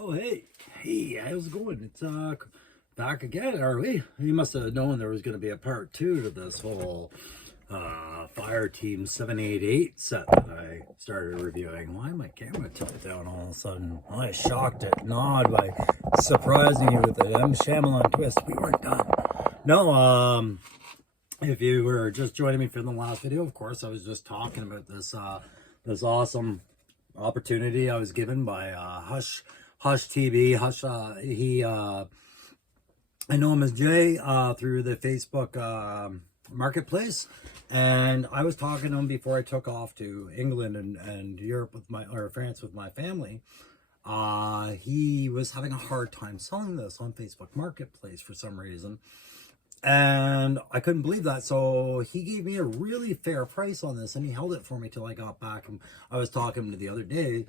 Oh, hey, how's it going? It's back again, are we? You must have known there was going to be a part two to this whole Fire Team 788 set that I started reviewing. Why my camera tilted down all of a sudden? I shocked it, gnawed by surprising you with an M Shyamalan twist. We weren't done. No, if you were just joining me from the last video, of course, I was just talking about this this awesome opportunity I was given by Hush TV. Hush, I know him as Jay through the Facebook marketplace, and I was talking to him before I took off to England and Europe with or France with my family. He was having a hard time selling this on Facebook Marketplace for some reason, and I couldn't believe that. So he gave me a really fair price on this, and he held it for me till I got back. And I was talking to him the other day.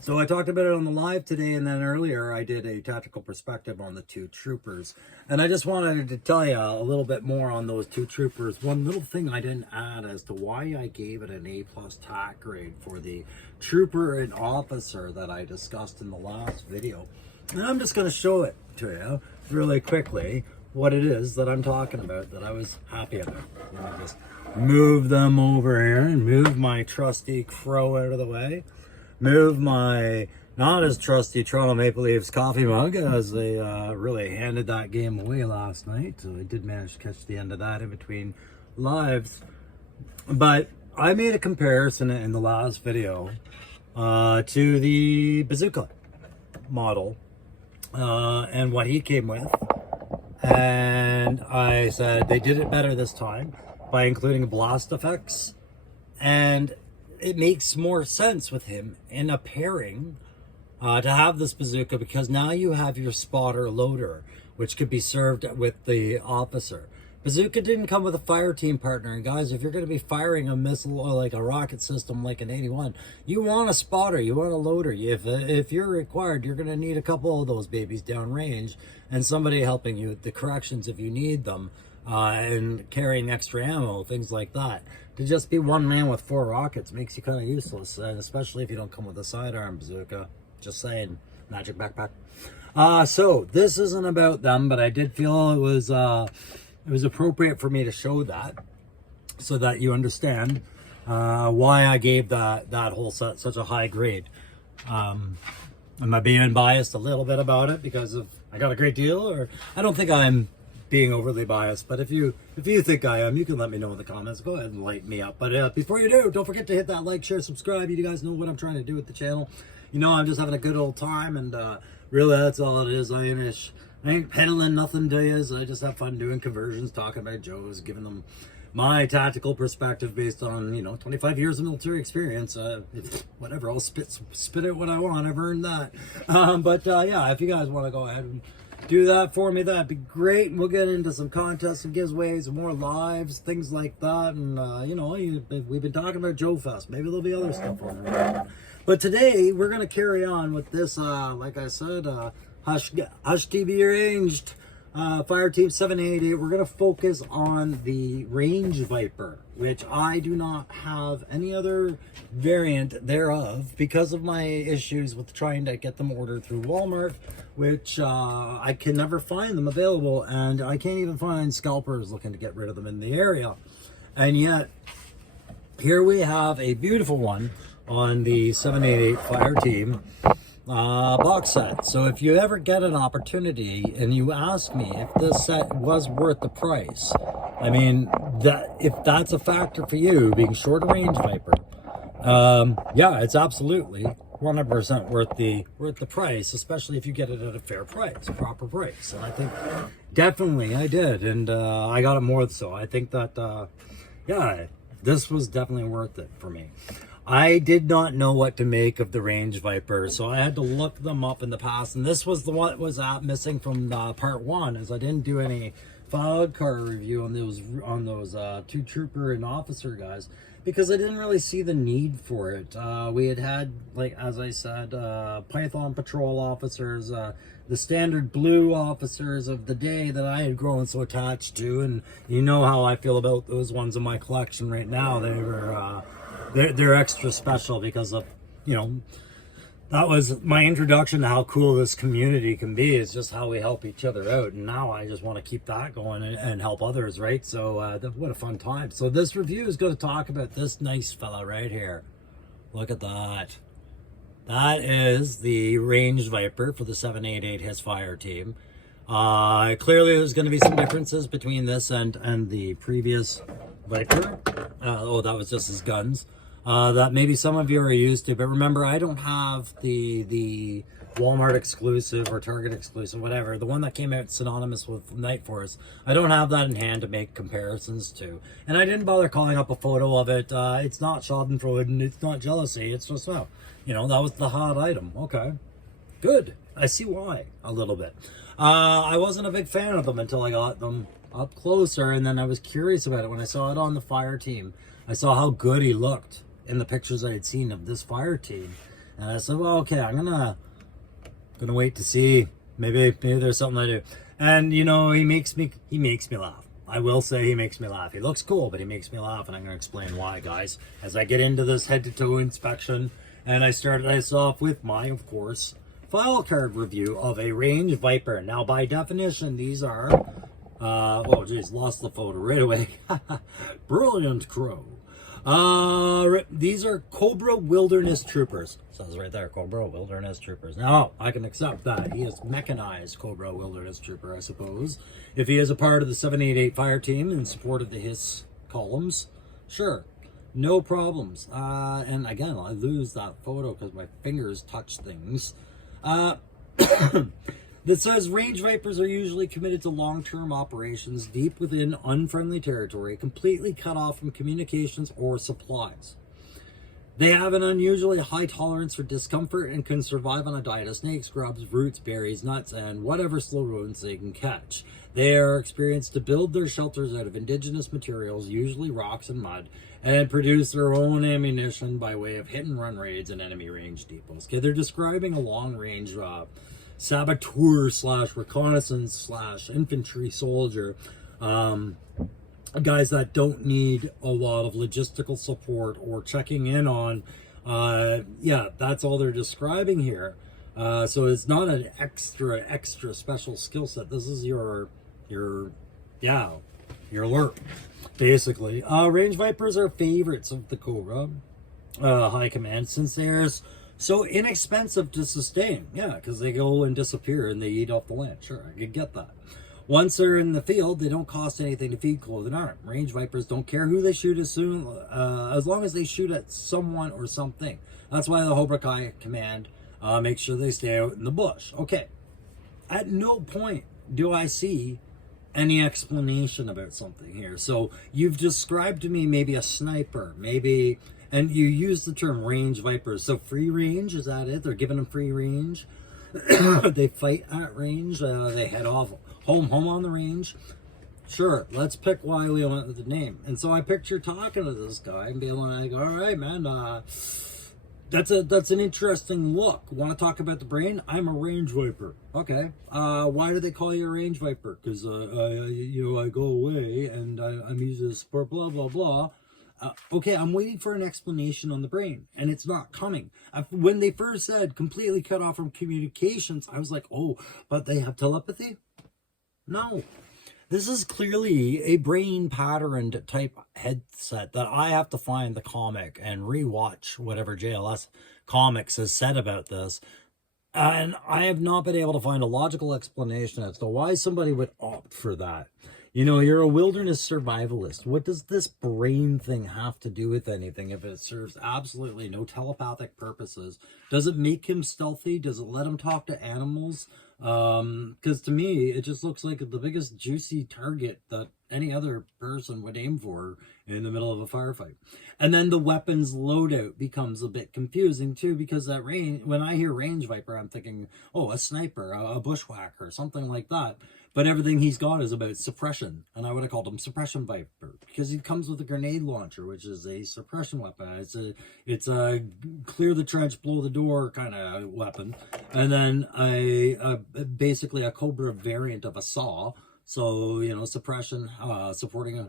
So I talked about it on the live today, and then earlier I did a tactical perspective on the two troopers. And I just wanted to tell you a little bit more on those two troopers. One little thing I didn't add as to why I gave it an A+ TAC grade for the trooper and officer that I discussed in the last video. And I'm just going to show it to you really quickly, what it is that I'm talking about that I was happy about. Let me just move them over here and move my trusty crow out of the way. Move my not as trusty Toronto Maple Leafs coffee mug, as they really handed that game away last night. So I did manage to catch the end of that in between lives. But I made a comparison in the last video to the bazooka model and what he came with. And I said they did it better this time by including blast effects, and it makes more sense with him in a pairing to have this bazooka, because now you have your spotter loader, which could be served with the officer. Bazooka didn't come with a fire team partner, and guys, if you're going to be firing a missile or like a rocket system like an 81, you want a spotter, you want a loader. If you're required, you're going to need a couple of those babies downrange, and somebody helping you with the corrections if you need them, and carrying extra ammo, things like that. To just be one man with 4 rockets makes you kind of useless, and especially if you don't come with a sidearm bazooka. Just saying, magic backpack. So this isn't about them, but I did feel it was appropriate for me to show that, so that you understand why I gave that whole set such a high grade. Am I being biased a little bit about it because of I got a great deal, or I don't think I'm being overly biased, but if you think I am, you can let me know in the comments. Go ahead and light me up. But before you do, don't forget to hit that like, share, subscribe. You guys know what I'm trying to do with the channel. You know, I'm just having a good old time, and really that's all it is. I ain't peddling nothing to you. I just have fun doing conversions, talking about Joes, giving them my tactical perspective based on, 25 years of military experience. Whatever, I'll spit out what I want. I've earned that. Yeah, if you guys want to go ahead and do that for me, that'd be great. And we'll get into some contests and giveaways and more lives, things like that. And, we've been talking about Joe Fest. Maybe there'll be other stuff on there. But today, we're going to carry on with this, like I said, Hush TV arranged Fire Team 788. We're going to focus on the Range Viper, which I do not have any other variant thereof because of my issues with trying to get them ordered through Walmart, which I can never find them available, and I can't even find scalpers looking to get rid of them in the area. And yet, here we have a beautiful one on the 788 Fire Team box set. So if you ever get an opportunity and you ask me if this set was worth the price, I mean, that if that's a factor for you, being short a Range Viper, yeah, it's absolutely 100% worth the price, especially if you get it at a fair price, a proper price. And I think definitely I did, and I got it more so. I think that yeah, this was definitely worth it for me. I did not know what to make of the Range Viper, so I had to look them up in the past, and this was the one that was missing from part 1, as I didn't do any filed car review on those two trooper and officer guys, because I didn't really see the need for it. We had, like, as I said, Python patrol officers, the standard blue officers of the day that I had grown so attached to, and you know how I feel about those ones in my collection right now. They were they're extra special because of, that was my introduction to how cool this community can be, is just how we help each other out. And now I just want to keep that going and help others, right? So what a fun time. So this review is going to talk about this nice fella right here. Look at that. That is the Range Viper for the 788 His Fire team. Clearly there's going to be some differences between this and the previous Viper. Oh, that was just his guns. That maybe some of you are used to, but remember, I don't have the Walmart exclusive or Target exclusive, whatever, the one that came out synonymous with Night Force. I don't have that in hand to make comparisons to, and I didn't bother calling up a photo of it. It's not schadenfreude and it's not jealousy. It's just, well, you know, that was the hot item. Okay, good. I see why a little bit. I wasn't a big fan of them until I got them up closer, and then I was curious about it when I saw it on the fire team. I saw how good he looked in the pictures I had seen of this fire team, and I said, well, okay, I'm gonna wait to see, maybe there's something I do. And you know, he makes me laugh. I will say he makes me laugh. He looks cool, but he makes me laugh, and I'm gonna explain why, guys, as I get into this head-to-toe inspection. And I started this off with my, of course, file card review of a Range Viper. Now, by definition, these are oh geez, lost the photo right away. Brilliant crow. These are Cobra Wilderness Troopers. Says right there, Cobra Wilderness Troopers. Now, I can accept that. He is mechanized Cobra Wilderness Trooper, I suppose. If he is a part of the 788 fire team in support of the HISS columns, sure, no problems. And again, I lose that photo because my fingers touch things. That says Range Vipers are usually committed to long-term operations deep within unfriendly territory, completely cut off from communications or supplies. They have an unusually high tolerance for discomfort and can survive on a diet of snakes, grubs, roots, berries, nuts, and whatever slow rodents they can catch. They are experienced to build their shelters out of indigenous materials, usually rocks and mud, and produce their own ammunition by way of hit-and-run raids and enemy range depots. Okay, they're describing a long-range saboteur slash reconnaissance slash infantry soldier, guys that don't need a lot of logistical support or checking in on. Yeah, that's all they're describing here. So it's not an extra special skill set. This is your alert, basically. Range Vipers are favorites of the Cobra High Command, since there's so inexpensive to sustain. Yeah, because they go and disappear and they eat off the land. Sure, I could get that. Once they're in the field, they don't cost anything to feed, clothe, and arm. Range Vipers don't care who they shoot as long as they shoot at someone or something. That's why the Cobra High Command makes sure they stay out in the bush. Okay, at no point do I see any explanation about something here. So you've described to me maybe a sniper, maybe... And you use the term Range Vipers. So free range, is that it? They're giving them free range. They fight at range. They head off home on the range. Sure, let's pick why we went with the name. And so I picture talking to this guy and being like, all right, man, that's an interesting look. Want to talk about the brain? I'm a Range Viper. Okay. Why do they call you a Range Viper? Because, I go away and I'm using this for blah, blah, blah. Okay, I'm waiting for an explanation on the brain, and it's not coming. When they first said completely cut off from communications, I was like, oh, but they have telepathy? No. This is clearly a brain patterned type headset that I have to find the comic and rewatch whatever JLS Comics has said about this. And I have not been able to find a logical explanation as to why somebody would opt for that. You know, you're a wilderness survivalist. What does this brain thing have to do with anything if it serves absolutely no telepathic purposes? Does it make him stealthy? Does it let him talk to animals? Because to me, it just looks like the biggest juicy target that any other person would aim for in the middle of a firefight. And then the weapons loadout becomes a bit confusing too, because that range, when I hear Range Viper, I'm thinking, oh, a sniper, a bushwhacker, something like that. But everything he's got is about suppression, and I would have called him Suppression Viper, because he comes with a grenade launcher, which is a suppression weapon. It's a clear the trench, blow the door kind of weapon, and then basically a Cobra variant of a saw. So, you know, suppression, supporting a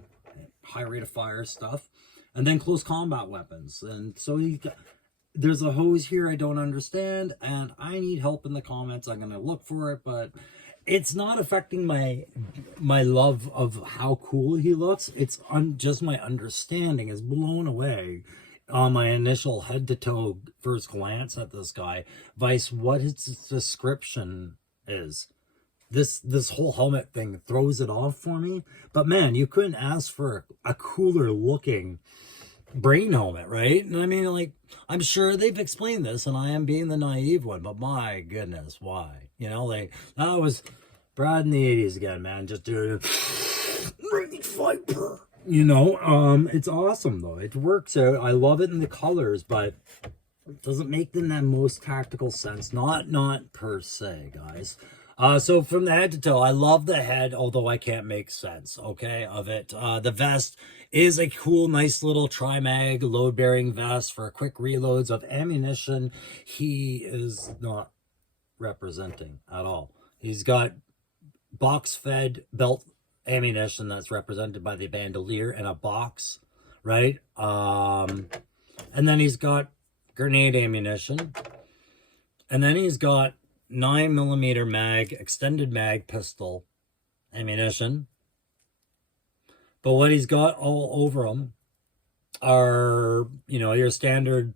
high rate of fire stuff, and then close combat weapons. And so there's a hose here I don't understand, and I need help in the comments. I'm gonna look for it, but it's not affecting my love of how cool he looks. It's just my understanding is blown away on my initial head to toe first glance at this guy, vice what his description is. This whole helmet thing throws it off for me. But man, you couldn't ask for a cooler looking brain helmet, right? And I mean, like, I'm sure they've explained this, and I am being the naive one, but my goodness, why? You know, like, that was Brad in the 80s again, man, just doing Range Viper. You know, it's awesome though. It works out. I love it in the colors, but it doesn't make them that most tactical sense. Not per se, guys. So from the head to toe, I love the head, although I can't make sense, okay, of it. The vest is a cool, nice little tri-mag load-bearing vest for quick reloads of ammunition. He is not representing at all. He's got box-fed belt ammunition that's represented by the bandolier in a box, right? And then he's got grenade ammunition. And then he's got 9mm mag, extended mag pistol ammunition. But what he's got all over him are, you know, your standard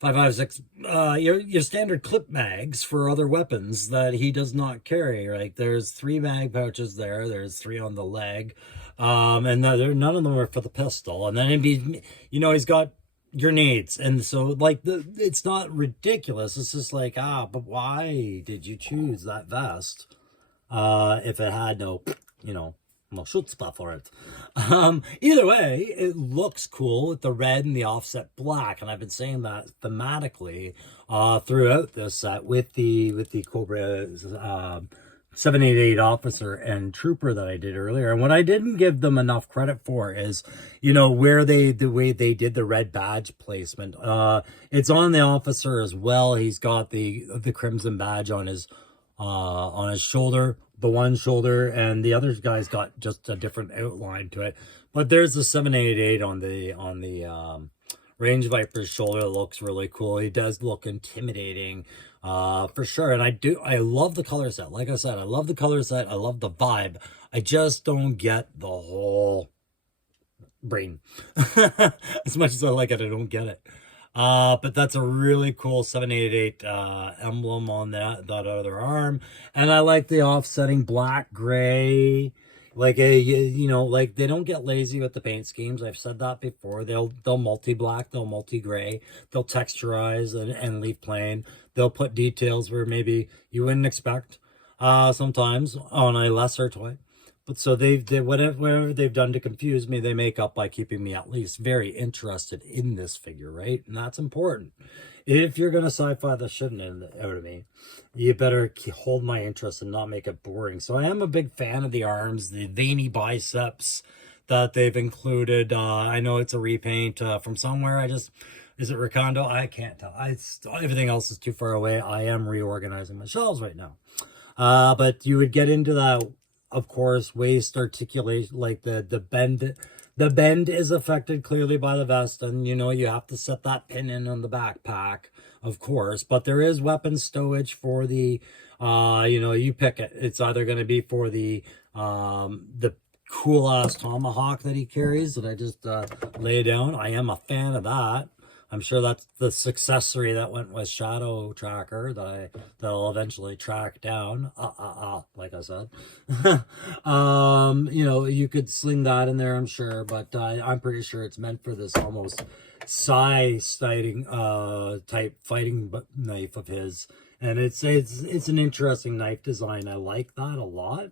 5.56, your standard clip mags for other weapons that he does not carry. Like there's 3 mag pouches there. There's 3 on the leg. And none of them are for the pistol. And then it'd be, you know, he's got grenades, and so like it's not ridiculous. It's just like, but why did you choose that vest if it had no, you know, no shoot spot for it? Either way, it looks cool with the red and the offset black, and I've been saying that thematically throughout this set with the Cobra 788 officer and trooper that I did earlier. And what I didn't give them enough credit for is, you know, the way they did the red badge placement. It's on the officer as well. He's got the crimson badge on his shoulder, the one shoulder, and the other guy's got just a different outline to it. But there's the 788 on the Range Viper's shoulder. It looks really cool. He does look intimidating, for sure. And I love the color set. Like I said, I love the color set. I love the vibe. I just don't get the whole brain. As much as I like it, I don't get it. But that's a really cool 788 emblem on that other arm. And I like the offsetting black, gray, like you know, like they don't get lazy with the paint schemes. I've said that before. They'll multi-black, they'll multi-gray, they'll texturize and leave plain. They'll put details where maybe you wouldn't expect sometimes on a lesser toy. But so whatever they've done to confuse me, they make up by keeping me at least very interested in this figure, right? And that's important. If you're going to sci-fi the shit out of me, you better hold my interest and not make it boring. So I am a big fan of the arms, the veiny biceps that they've included. I know it's a repaint from somewhere. Is it Recondo? I can't tell. Everything else is too far away. I am reorganizing my shelves right now. But you would get into that, of course, waist articulation, like the bend. The bend is affected clearly by the vest, and you know you have to set that pin in on the backpack, of course. But there is weapon stowage for the, you know, you pick it. It's either going to be for the cool ass tomahawk that he carries that I just lay down. I am a fan of that. I'm sure that's the successory that went with Shadow Tracker that I'll eventually track down. Like I said. You know, you could sling that in there, I'm sure, but I'm pretty sure it's meant for this almost type fighting knife of his. And it's an interesting knife design. I like that a lot.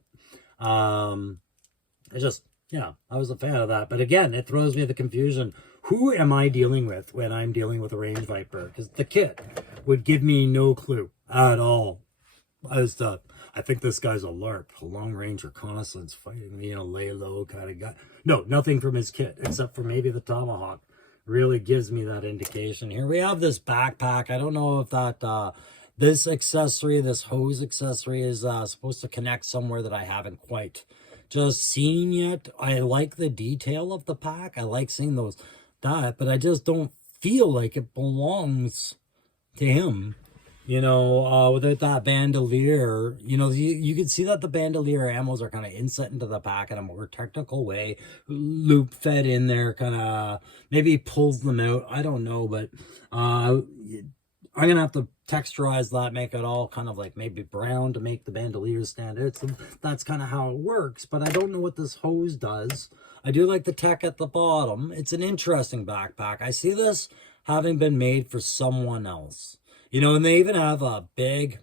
Yeah, I was a fan of that. But again, it throws me the confusion. Who am I dealing with when I'm dealing with a Range Viper? Because the kit would give me no clue at all. I think this guy's a LARP, a long-range reconnaissance fighting, you know, lay low kind of guy. No, nothing from his kit, except for maybe the tomahawk really gives me that indication. Here we have this backpack. I don't know if that, this accessory, this hose accessory is supposed to connect somewhere that I haven't quite just seen yet. I like the detail of the pack. I like seeing but I just don't feel like it belongs to him, without that bandolier. You can see that the bandolier ammos are kind of inset into the pack in a more technical way, loop fed in there, kind of maybe pulls them out. I don't know, but I'm gonna have to texturize that, make it all kind of like maybe brown to make the bandolier stand out. So that's kind of how it works, but I don't know what this hose does. I do like the tech at the bottom. It's an interesting backpack. I see this having been made for someone else. And they even have a big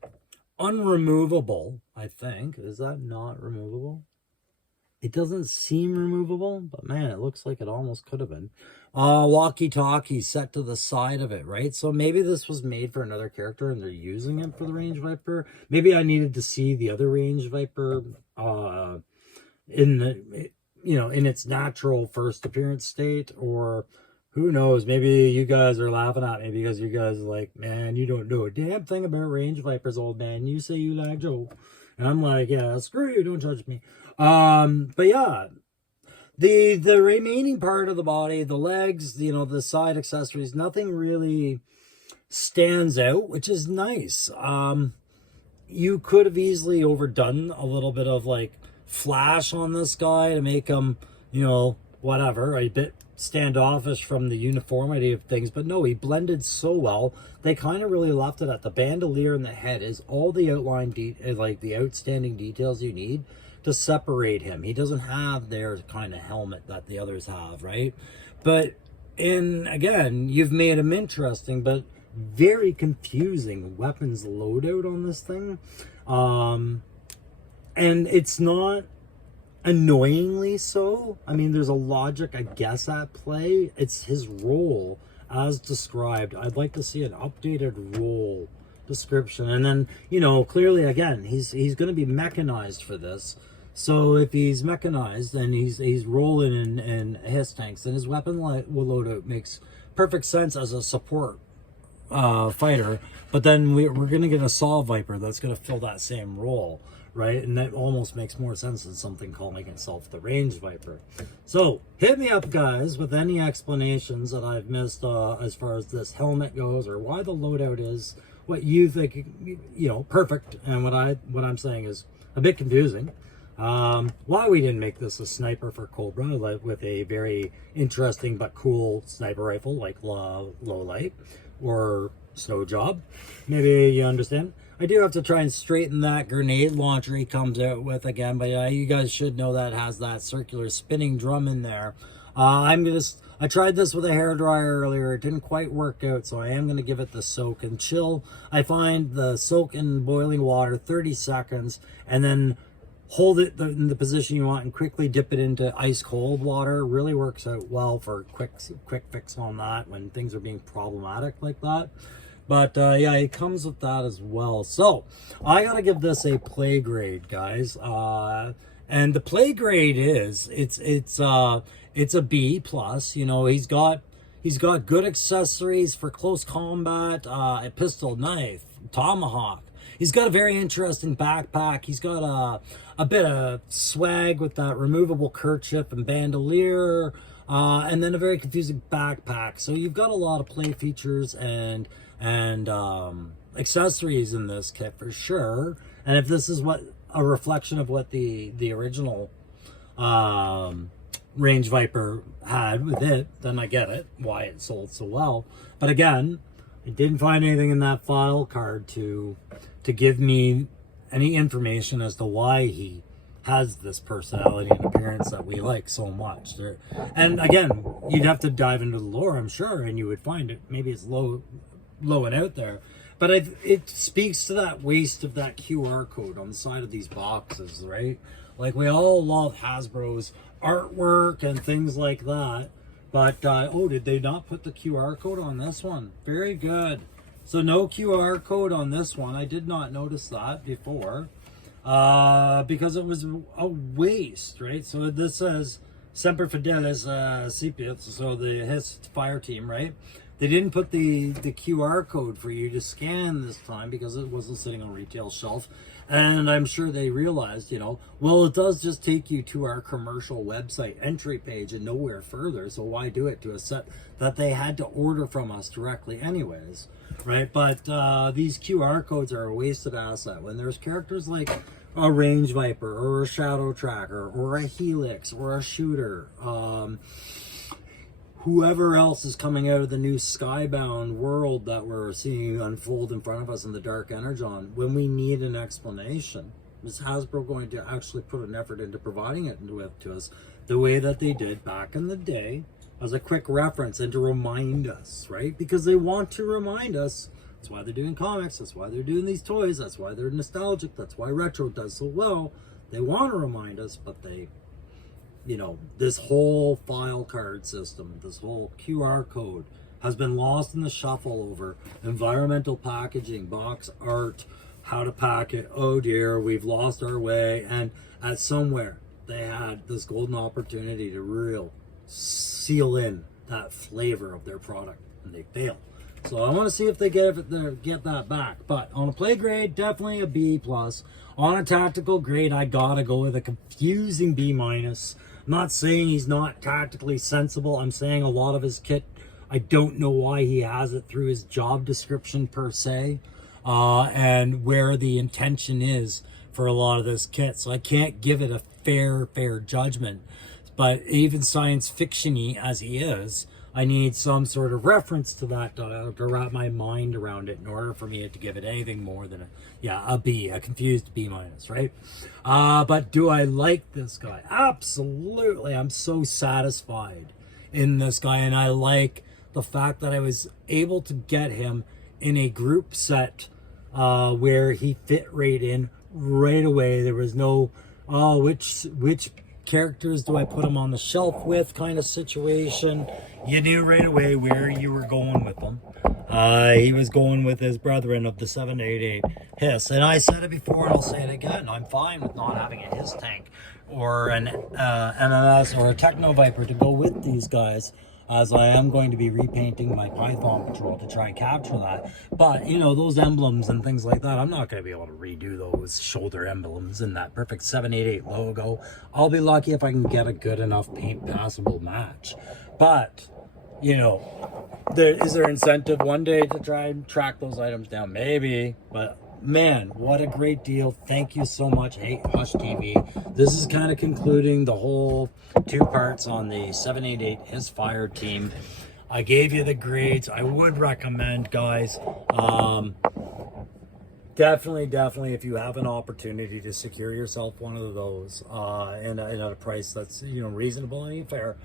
unremovable, I think. Is that not removable? It doesn't seem removable, but man, it looks like it almost could have been. Walkie-talkie set to the side of it, right? So maybe this was made for another character and they're using it for the Range Viper. Maybe I needed to see the other Range Viper in the, in its natural first appearance state, or who knows, maybe you guys are laughing at me because you guys are like, man, you don't know a damn thing about Range Vipers, old man. You say you like Joe. And I'm like, yeah, screw you, don't judge me. But yeah, the remaining part of the body, the legs, the side accessories, nothing really stands out, which is nice. You could have easily overdone a little bit of like flash on this guy to make him, whatever, a bit standoffish from the uniformity of things, but no, he blended so well. They kind of really left it at the bandolier and the head is all the outline like the outstanding details you need to separate him. He doesn't have their kind of helmet that the others have, right? But again, you've made him interesting, but very confusing weapons loadout on this thing. And it's not annoyingly so. I mean, there's a logic, I guess, at play. It's his role as described. I'd like to see an updated role description. And then, clearly, again, he's going to be mechanized for this. So if he's mechanized and he's rolling in his tanks, then his weapon loadout makes perfect sense as a support fighter. But then we're going to get a Saw Viper that's going to fill that same role, right? And that almost makes more sense than something calling itself the Range Viper. So hit me up, guys, with any explanations that I've missed as far as this helmet goes, or why the loadout is what you think, perfect, and what I'm saying is a bit confusing. Why we didn't make this a sniper for Cobra, like with a very interesting but cool sniper rifle like low light or snow job. Maybe you understand. I do have to try and straighten that grenade launcher he comes out with again, but you guys should know that has that circular spinning drum in there. I tried this with a hairdryer earlier. It didn't quite work out, so I am going to give it the soak and chill. I find the soak in boiling water 30 seconds and then hold it in the position you want and quickly dip it into ice cold water. Really works out well for quick fix on that when things are being problematic like that. But yeah, it comes with that as well. So I gotta give this a play grade, guys. And the play grade is it's a B plus. He's got good accessories for close combat, a pistol, knife, tomahawk. He's got a very interesting backpack. He's got a bit of swag with that removable kerchief and bandolier, and then a very confusing backpack. So you've got a lot of play features and accessories in this kit for sure. And if this is a reflection of what the original Range Viper had with it, then I get it, why it sold so well. But again, I didn't find anything in that file card to give me any information as to why he has this personality and appearance that we like so much. And again, you'd have to dive into the lore, I'm sure, and you would find it. Maybe it's low and out there. But it speaks to that waste of that QR code on the side of these boxes, right? Like, we all love Hasbro's artwork and things like that. But, oh, did they not put the QR code on this one? Very good. So no QR code on this one. I did not notice that before because it was a waste, right? So this says Semper Fidelis Cipiet, so his fire team, right? They didn't put the QR code for you to scan this time because it wasn't sitting on retail shelf. And I'm sure they realized, well, it does just take you to our commercial website entry page and nowhere further. So why do it to a set that they had to order from us directly anyways, right? But these QR codes are a wasted asset when there's characters like a range viper or a shadow tracker or a helix or a shooter. Whoever else is coming out of the new skybound world that we're seeing unfold in front of us in the Dark Energon, when we need an explanation, is Hasbro going to actually put an effort into providing it to us the way that they did back in the day, as a quick reference and to remind us, right? Because they want to remind us. That's why they're doing comics. That's why they're doing these toys. That's why they're nostalgic. That's why retro does so well. They want to remind us, but they, this whole file card system, this whole QR code has been lost in the shuffle over environmental packaging, box art, how to pack it. Oh dear, we've lost our way. And at somewhere they had this golden opportunity to seal in that flavor of their product, and they failed. So I want to see if they get that back. But on a play grade, definitely a B plus. On a tactical grade, I gotta go with a confusing B minus. I'm not saying he's not tactically sensible. I'm saying a lot of his kit, I don't know why he has it through his job description per se, and where the intention is for a lot of this kit. So I can't give it a fair judgment. But even science fiction-y as he is, I need some sort of reference to that to wrap my mind around it in order for me to give it anything more than a B, a confused B minus, right? But do I like this guy? Absolutely. I'm so satisfied in this guy, and I like the fact that I was able to get him in a group set where he fit right in right away. There was no, which characters do I put him on the shelf with kind of situation. You knew right away where you were going with him. He was going with his brethren of the 788 Hiss. And I said it before and I'll say it again. I'm fine with not having a Hiss tank or an MMS or a Techno Viper to go with these guys, as I am going to be repainting my Python Patrol to try and capture that. But, those emblems and things like that, I'm not going to be able to redo those shoulder emblems and that perfect 788 logo. I'll be lucky if I can get a good enough paint passable match. But, is there incentive one day to try and track those items down? Maybe, but man, what a great deal. Thank you so much, Hey Hush TV. This is kind of concluding the whole 2 parts on the 788 His Fire team. I gave you the grades. I would recommend, guys, definitely if you have an opportunity to secure yourself one of those and at a price that's reasonable and fair,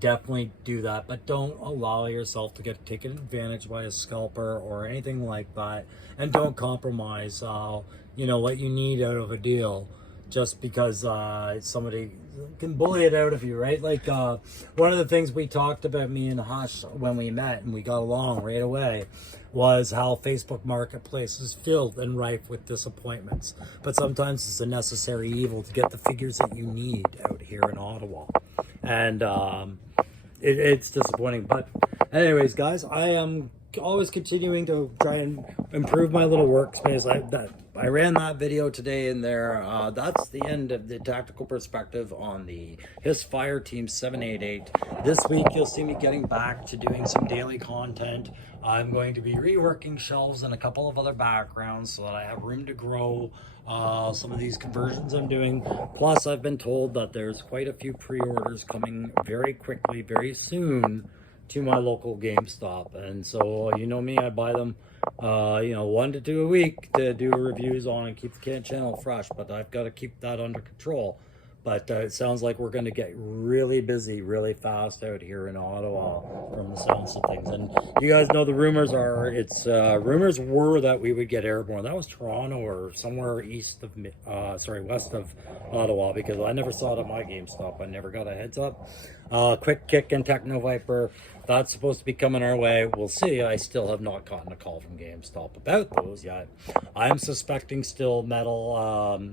definitely do that. But don't allow yourself to get taken advantage by a scalper or anything like that, and don't compromise what you need out of a deal just because somebody can bully it out of you, right? Like one of the things we talked about, me and Hush, when we met and we got along right away, was how Facebook Marketplace is filled and rife with disappointments. But sometimes it's a necessary evil to get the figures that you need out here in Ottawa. And it's disappointing. But anyways, guys, I am always continuing to try and improve my little workspace. I ran that video today in there. That's the end of the tactical perspective on the His Fire Team 788. This week you'll see me getting back to doing some daily content. I'm going to be reworking shelves and a couple of other backgrounds so that I have room to grow some of these conversions I'm doing. Plus, I've been told that there's quite a few pre-orders coming very quickly, very soon, to my local GameStop. And so, you know me, I buy them 1 to 2 a week to do reviews on and keep the channel fresh, but I've got to keep that under control. But it sounds like we're going to get really busy really fast out here in Ottawa from the sounds of things. And you guys know the rumors are, rumors were that we would get airborne. That was Toronto or somewhere west of Ottawa, because I never saw it at my GameStop. I never got a heads up. Quick Kick and Techno Viper, that's supposed to be coming our way. We'll see. I still have not gotten a call from GameStop about those yet. I'm suspecting still Metal,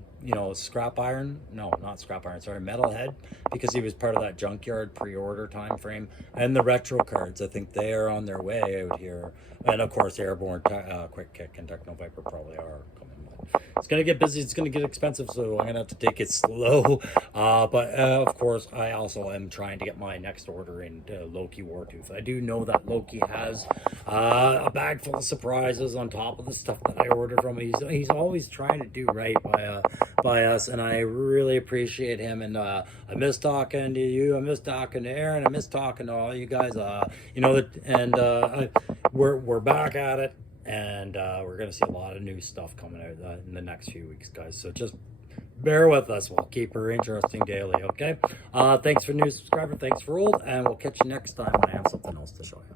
Scrap Iron. No, not Scrap Iron, sorry, Metalhead, because he was part of that Junkyard pre-order time frame. And the retro cards, I think they are on their way out here. And of course, Airborne, Quick Kick and Techno Viper probably are coming. it's gonna get busy. It's gonna get expensive, so I'm gonna have to take it slow. But of course, I also am trying to get my next order in Loki Wartooth. I do know that Loki has a bag full of surprises on top of the stuff that I ordered from him. He's always trying to do right by us, and I really appreciate him. And I miss talking to you. I miss talking to Aaron. I miss talking to all you guys. You know, we're back at it, and we're gonna see a lot of new stuff coming out in the next few weeks, guys. So just bear with us. We'll keep her interesting daily. Okay. Thanks for new subscriber. Thanks for old, and we'll catch you next time when I have something else to show you.